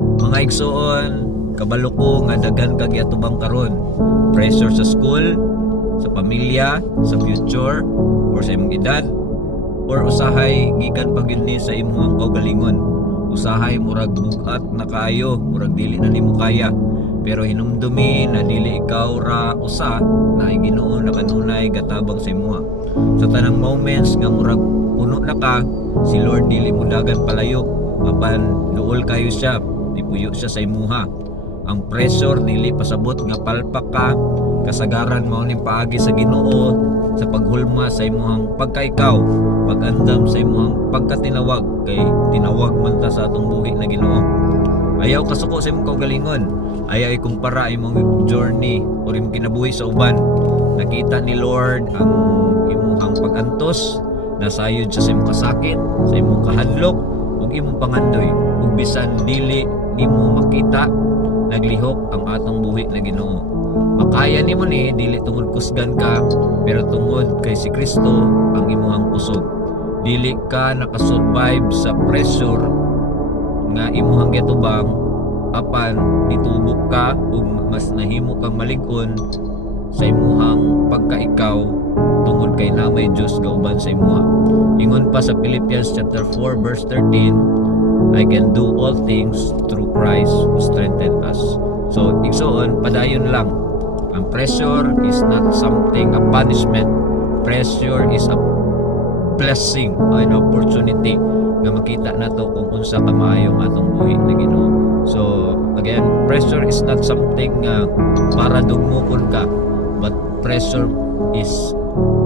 Mga igsoon, kabalo ko nga daghan kag yatubang karon. Pressure sa school, sa pamilya, sa future, or sa imong edad, or usahay gikan pa gyud ni sa imong kaugalingon. Usahay murag bugat na kaayo, murag dili na nimo kaya. Pero hinumdumi na dili ikaw ra usa na ay Ginoo na kanunay gatabang sa imuha. Sa tanang moments nga murag puno na ka, si Lord dili mo dagan palayo. Apan duol kayo siya, ipuyo siya sa imuha. Ang pressure dili pasabot nga palpak ka, kasagaran mao ning paagi sa Ginoo sa paghulma sa imong pagkaikaw, pag-andam sa imong pagkatinawag kay tinawag man ta sa atong buhi na Ginoo. Ayaw kasuko sa imong kaugalingon, ayaw ikumpara imong journey o imong kinabuhi sa uban. Nakita ni Lord ang imong pag-antos, nasayod siya sa imong kasakit, sa imong kahadlok ug imong pangandoy, ug bisan dili nimo makita, naglihok ang atong buhi na Ginoo. Makaya nimo ni dili tungod kusgan ka, pero tungod kay si Kristo ang imong kusog. Dili ka nakasurvive sa pressure nga imong gitubang, apan nitubok ka ug mas nahimo kang malig-on sa imong pagkaikaw tungod kay namay Dios kauban sa imuha. Ingon pa sa Philippians chapter 4 verse 13, I can do all things through Christ who strengthens us. So igsoon, padayon lang. Ang pressure is not something, a punishment. Pressure is a blessing, an opportunity nga makita nato kung unsa ka maayong atong buhi na Ginoo. So again, pressure is not something para dugmokon ka, but pressure is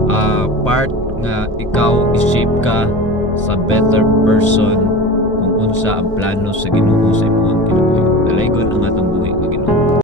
a part nga ikaw i-shape ka sa better person kung unsa ang plano sa Ginoo sa imo.